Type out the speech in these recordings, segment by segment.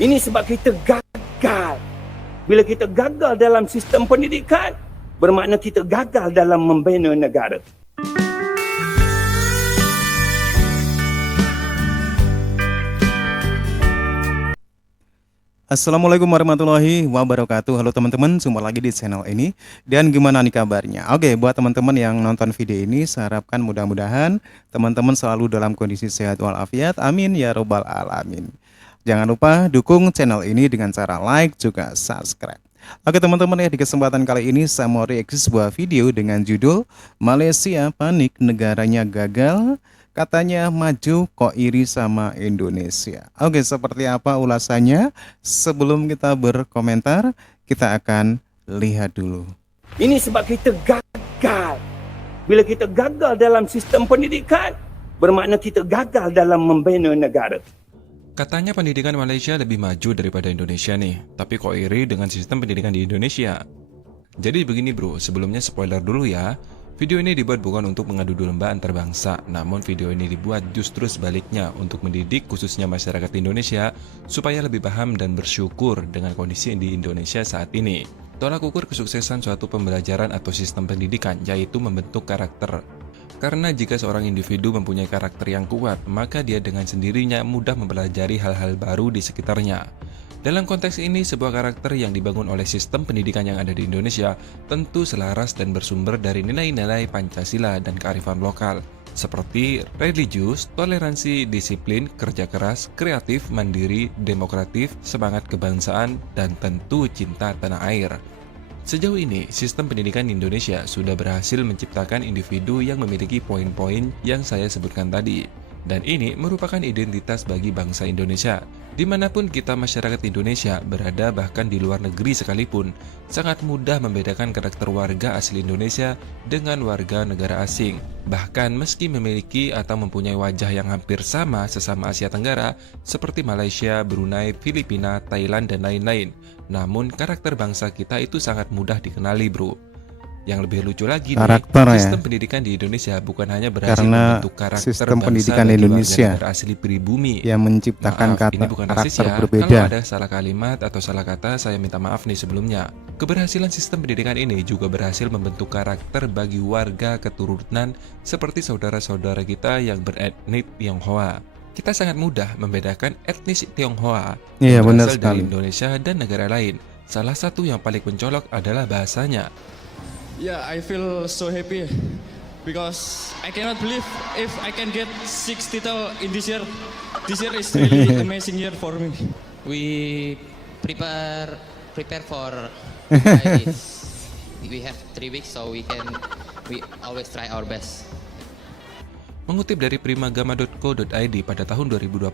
Ini sebab kita gagal. Bila kita gagal dalam sistem pendidikan, bermakna kita gagal dalam membina negara. Assalamualaikum warahmatullahi wabarakatuh. Halo teman-teman, jumpa lagi di channel ini. Dan gimana nih kabarnya? Oke, buat teman-teman yang nonton video ini, saya harapkan mudah-mudahan teman-teman selalu dalam kondisi sehat walafiat. Amin ya robbal alamin. Jangan lupa dukung channel ini dengan cara like juga subscribe. Oke teman-teman ya, di kesempatan kali ini saya mau reaksi sebuah video dengan judul Malaysia panik negaranya gagal, katanya maju kok iri sama Indonesia. Oke, seperti apa ulasannya? Sebelum kita berkomentar, kita akan lihat dulu. Ini sebab kita gagal. Bila kita gagal dalam sistem pendidikan, bermakna kita gagal dalam membina negara. Katanya pendidikan Malaysia lebih maju daripada Indonesia nih, tapi kok iri dengan sistem pendidikan di Indonesia? Jadi begini bro, sebelumnya spoiler dulu ya. Video ini dibuat bukan untuk mengadu domba antar bangsa, namun video ini dibuat justru sebaliknya untuk mendidik khususnya masyarakat Indonesia supaya lebih paham dan bersyukur dengan kondisi di Indonesia saat ini. Tolak ukur kesuksesan suatu pembelajaran atau sistem pendidikan yaitu membentuk karakter. Karena jika seorang individu mempunyai karakter yang kuat, maka dia dengan sendirinya mudah mempelajari hal-hal baru di sekitarnya. Dalam konteks ini, sebuah karakter yang dibangun oleh sistem pendidikan yang ada di Indonesia tentu selaras dan bersumber dari nilai-nilai Pancasila dan kearifan lokal, seperti religius, toleransi, disiplin, kerja keras, kreatif, mandiri, demokratif, semangat kebangsaan, dan tentu cinta tanah air. Sejauh ini, sistem pendidikan di Indonesia sudah berhasil menciptakan individu yang memiliki poin-poin yang saya sebutkan tadi. Dan ini merupakan identitas bagi bangsa Indonesia. Dimanapun kita masyarakat Indonesia berada, bahkan di luar negeri sekalipun, sangat mudah membedakan karakter warga asli Indonesia dengan warga negara asing. Bahkan meski memiliki atau mempunyai wajah yang hampir sama sesama Asia Tenggara, seperti Malaysia, Brunei, Filipina, Thailand, dan lain-lain. Namun karakter bangsa kita itu sangat mudah dikenali bro. Yang lebih lucu lagi Karakter nih, ya. sistem pendidikan di Indonesia bukan hanya berhasil Karena membentuk karakter sistem bangsa pendidikan bagi Indonesia warga negara asli pribumi. yang menciptakan Maaf, ini bukan rasis karakter ya. berbeda. Kalau ada salah kalimat atau salah kata, saya minta maaf nih sebelumnya. Keberhasilan sistem pendidikan ini juga berhasil membentuk karakter bagi warga keturunan seperti saudara-saudara kita yang beretnik Tionghoa. Kita sangat mudah membedakan etnis Tionghoa Iya, yang benar berasal dari sekali. Indonesia dan negara lain. Salah satu yang paling mencolok adalah bahasanya. Yeah, I feel so happy because I cannot believe if I can get 6 title in this year. This year is really amazing year for me. We prepare for this. We have 3 weeks, so we always try our best. Mengutip dari primagama.co.id pada tahun 2021,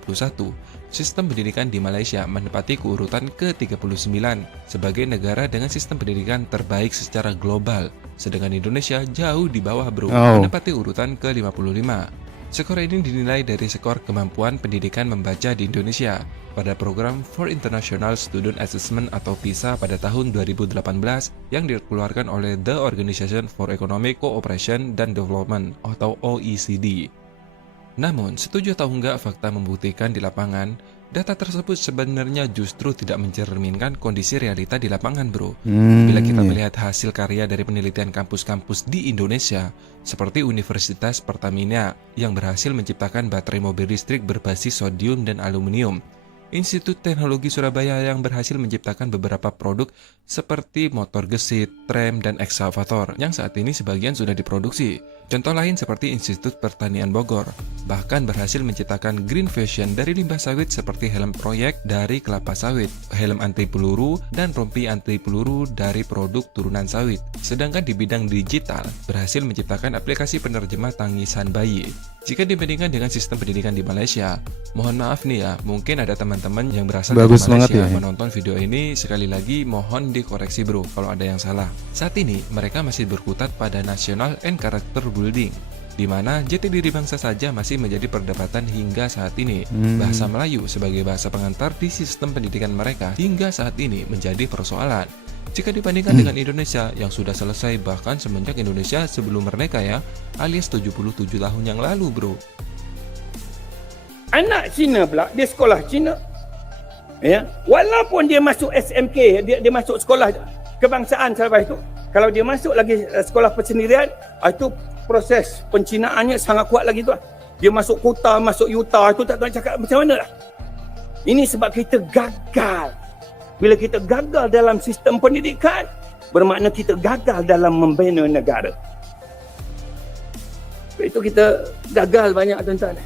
sistem pendidikan di Malaysia menempati keurutan ke-39 sebagai negara dengan sistem pendidikan terbaik secara global, sedangkan Indonesia jauh di bawah bro, menempati urutan ke-55. Skor ini dinilai dari skor kemampuan pendidikan membaca di Indonesia pada program for International Student Assessment atau PISA pada tahun 2018 yang dikeluarkan oleh The Organization for Economic Cooperation and Development atau OECD. Namun, setuju atau enggak, fakta membuktikan di lapangan, data tersebut sebenarnya justru tidak mencerminkan kondisi realita di lapangan bro. Bila kita melihat hasil karya dari penelitian kampus-kampus di Indonesia, seperti Universitas Pertamina yang berhasil menciptakan baterai mobil listrik berbasis sodium dan aluminium, Institut Teknologi Surabaya yang berhasil menciptakan beberapa produk seperti motor gesit, tram, dan ekskavator yang saat ini sebagian sudah diproduksi. Contoh lain seperti Institut Pertanian Bogor, bahkan berhasil menciptakan green fashion dari limbah sawit seperti helm proyek dari kelapa sawit, helm anti peluru, dan rompi anti peluru dari produk turunan sawit. Sedangkan di bidang digital, berhasil menciptakan aplikasi penerjemah tangisan bayi. Jika dibandingkan dengan sistem pendidikan di Malaysia, mohon maaf nih ya, mungkin ada teman-teman yang berasal dari Bagus banget Malaysia ya. menonton video ini, sekali lagi mohon dikoreksi bro kalau ada yang salah. Saat ini mereka masih berkutat pada national and character building, di mana jati diri bangsa saja masih menjadi perdebatan hingga saat ini. Bahasa Melayu sebagai bahasa pengantar di sistem pendidikan mereka hingga saat ini menjadi persoalan. Jika dibandingkan dengan Indonesia yang sudah selesai bahkan semenjak Indonesia sebelum merdeka ya, alias 77 tahun yang lalu bro. Anak Cina pula, dia sekolah Cina. Ya, walaupun dia masuk SMK, dia masuk sekolah kebangsaan selepas itu, kalau dia masuk lagi sekolah persendirian, itu proses pencinaannya sangat kuat lagi tu. Dia masuk kota, masuk yuta, itu tak tahu cakap macam mana lah. Ini sebab kita gagal. Bila kita gagal dalam sistem pendidikan, bermakna kita gagal dalam membina negara. Itu kita gagal banyak, tuan-tuan.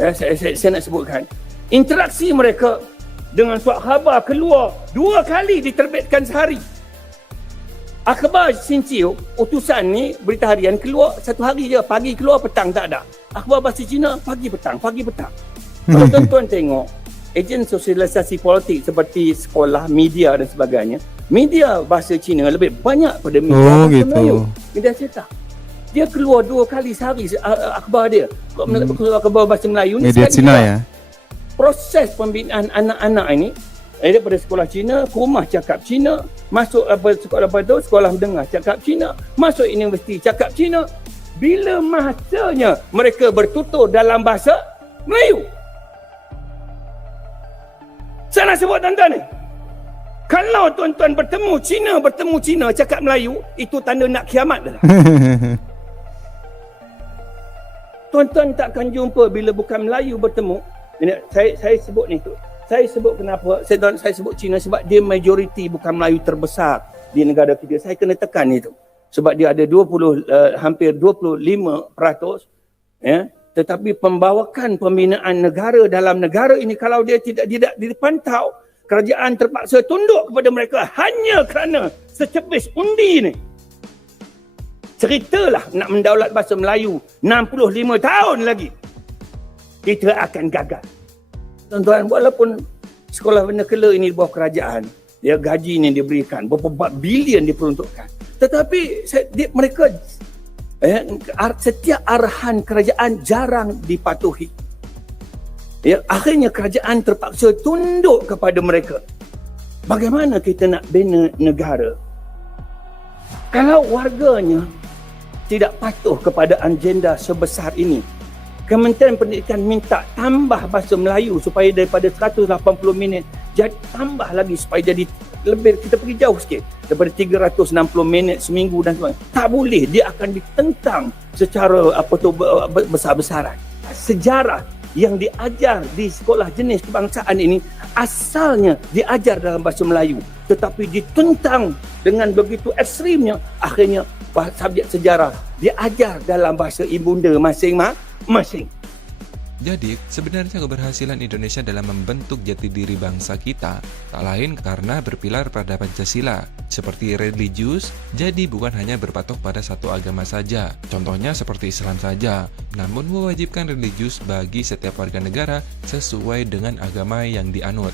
Ya, saya nak sebutkan. Interaksi mereka dengan surat khabar keluar 2 kali diterbitkan sehari. Akhbar Xinjiu, utusan ni berita harian keluar 1 hari je, pagi keluar, petang tak ada. Akhbar bahasa Cina pagi petang. Kalau tuan-tuan tengok ejen sosialisasi politik seperti sekolah, media dan sebagainya, media bahasa Cina lebih banyak pada media bahasa gitu. Melayu. Media cetak. Dia keluar 2 kali sehari akhbar dia. Keluar akhbar bahasa Melayu ni Media sekali Cina juga. ya. Proses pembinaan anak-anak ini daripada sekolah Cina ke rumah cakap Cina, masuk sekolah lepas tu sekolah menengah cakap Cina, masuk universiti cakap Cina. Bila masanya mereka bertutur dalam bahasa Melayu. Saya nak sebut tuan-tuan ni, kalau tuan-tuan bertemu Cina cakap Melayu, itu tanda nak kiamat dah. Tuan-tuan takkan jumpa bila bukan Melayu bertemu. Saya sebut ni tu. Saya sebut kenapa saya sebut Cina sebab dia majoriti bukan Melayu terbesar di negara kita. Saya kena tekan itu. Sebab dia ada hampir 25%, ya. Tetapi pembawakan pembinaan negara dalam negara ini kalau dia tidak dipantau, kerajaan terpaksa tunduk kepada mereka hanya kerana secepis undi ni. Ceritalah nak mendaulat bahasa Melayu 65 tahun lagi, kita akan gagal. Tuan-tuan, walaupun sekolah vernacular ini di bawah kerajaan, ya, gaji ini diberikan, berapa bilion diperuntukkan, tetapi mereka setiap arahan kerajaan jarang dipatuhi. Ya, akhirnya kerajaan terpaksa tunduk kepada mereka. Bagaimana kita nak bina negara kalau warganya tidak patuh kepada agenda sebesar ini? Kementerian Pendidikan minta tambah bahasa Melayu supaya daripada 180 minit jadi tambah lagi supaya jadi lebih, kita pergi jauh sikit daripada 360 minit seminggu dan sebagainya. Tak boleh, dia akan ditentang secara besar-besaran. Sejarah yang diajar di sekolah jenis kebangsaan ini asalnya diajar dalam bahasa Melayu, tetapi ditentang dengan begitu ekstrimnya, akhirnya subjek sejarah diajar dalam bahasa ibunda masing-masing. Jadi, sebenarnya keberhasilan Indonesia dalam membentuk jati diri bangsa kita tak lain karena berpilar pada Pancasila. Seperti religius, jadi bukan hanya berpatok pada satu agama saja, contohnya seperti Islam saja, namun mewajibkan religius bagi setiap warga negara sesuai dengan agama yang dianut.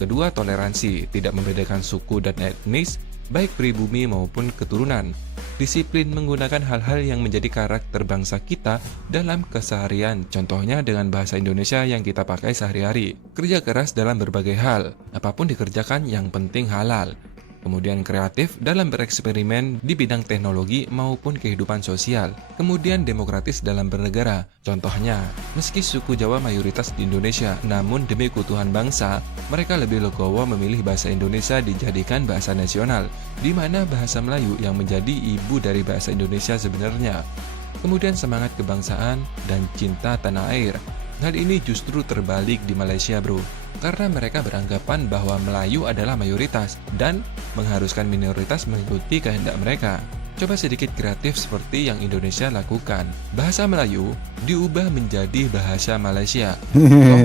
Kedua, toleransi, tidak membedakan suku dan etnis, baik pribumi maupun keturunan. Disiplin menggunakan hal-hal yang menjadi karakter bangsa kita dalam keseharian, contohnya dengan bahasa Indonesia yang kita pakai sehari-hari. Kerja keras dalam berbagai hal, apapun dikerjakan yang penting halal. Kemudian kreatif dalam bereksperimen di bidang teknologi maupun kehidupan sosial. Kemudian demokratis dalam bernegara. Contohnya, meski suku Jawa mayoritas di Indonesia, namun demi keutuhan bangsa, mereka lebih legowo memilih bahasa Indonesia dijadikan bahasa nasional, di mana bahasa Melayu yang menjadi ibu dari bahasa Indonesia sebenarnya. Kemudian semangat kebangsaan dan cinta tanah air. Hal ini justru terbalik di Malaysia, bro. Karena mereka beranggapan bahwa Melayu adalah mayoritas dan mengharuskan minoritas mengikuti kehendak mereka. Coba sedikit kreatif seperti yang Indonesia lakukan. Bahasa Melayu diubah menjadi bahasa Malaysia.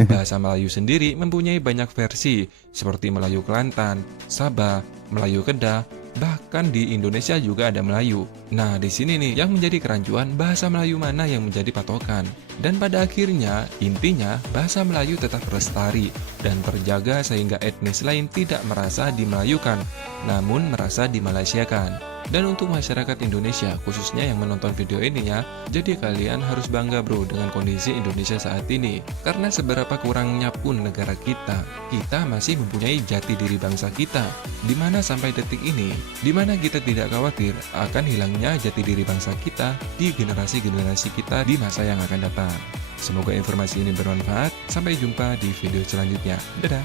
Bahasa Melayu sendiri mempunyai banyak versi, seperti Melayu Kelantan, Sabah, Melayu Kedah, bahkan di Indonesia juga ada Melayu. Nah, di sini nih yang menjadi kerancuan, bahasa Melayu mana yang menjadi patokan. Dan pada akhirnya, intinya bahasa Melayu tetap lestari dan terjaga sehingga etnis lain tidak merasa dimelayukan, namun merasa dimalaysiakan. Dan untuk masyarakat Indonesia, khususnya yang menonton video ini ya, jadi kalian harus bangga bro dengan kondisi Indonesia saat ini. Karena seberapa kurangnya pun negara kita masih mempunyai jati diri bangsa kita. Dimana sampai detik ini, dimana kita tidak khawatir akan hilangnya jati diri bangsa kita di generasi-generasi kita di masa yang akan datang. Semoga informasi ini bermanfaat. Sampai jumpa di video selanjutnya. Dadah!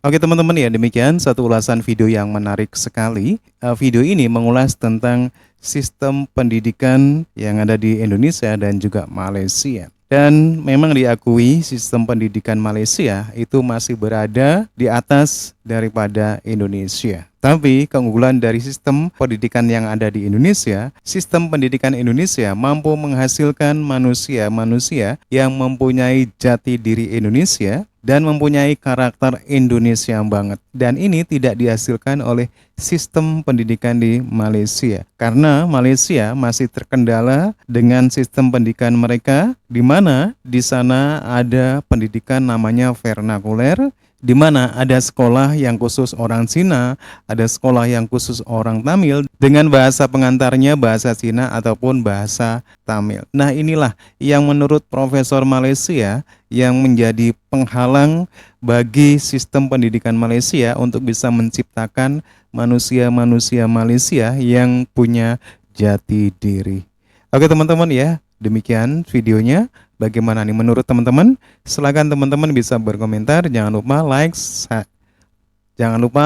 Oke teman-teman ya, demikian satu ulasan video yang menarik sekali. Video ini mengulas tentang sistem pendidikan yang ada di Indonesia dan juga Malaysia. Dan memang diakui sistem pendidikan Malaysia itu masih berada di atas daripada Indonesia. Tapi keunggulan dari sistem pendidikan yang ada di Indonesia, sistem pendidikan Indonesia mampu menghasilkan manusia-manusia yang mempunyai jati diri Indonesia dan mempunyai karakter Indonesia banget. Dan ini tidak dihasilkan oleh sistem pendidikan di Malaysia. Karena Malaysia masih terkendala dengan sistem pendidikan mereka, di mana di sana ada pendidikan namanya vernakuler, di mana ada sekolah yang khusus orang Cina, ada sekolah yang khusus orang Tamil dengan bahasa pengantarnya bahasa Cina ataupun bahasa Tamil. Nah, inilah yang menurut Profesor Malaysia yang menjadi penghalang bagi sistem pendidikan Malaysia untuk bisa menciptakan manusia-manusia Malaysia yang punya jati diri. Oke teman-teman ya, demikian videonya. Bagaimana nih menurut teman-teman? Silakan teman-teman bisa berkomentar. Jangan lupa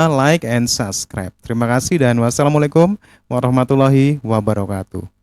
like and subscribe. Terima kasih dan wassalamualaikum warahmatullahi wabarakatuh.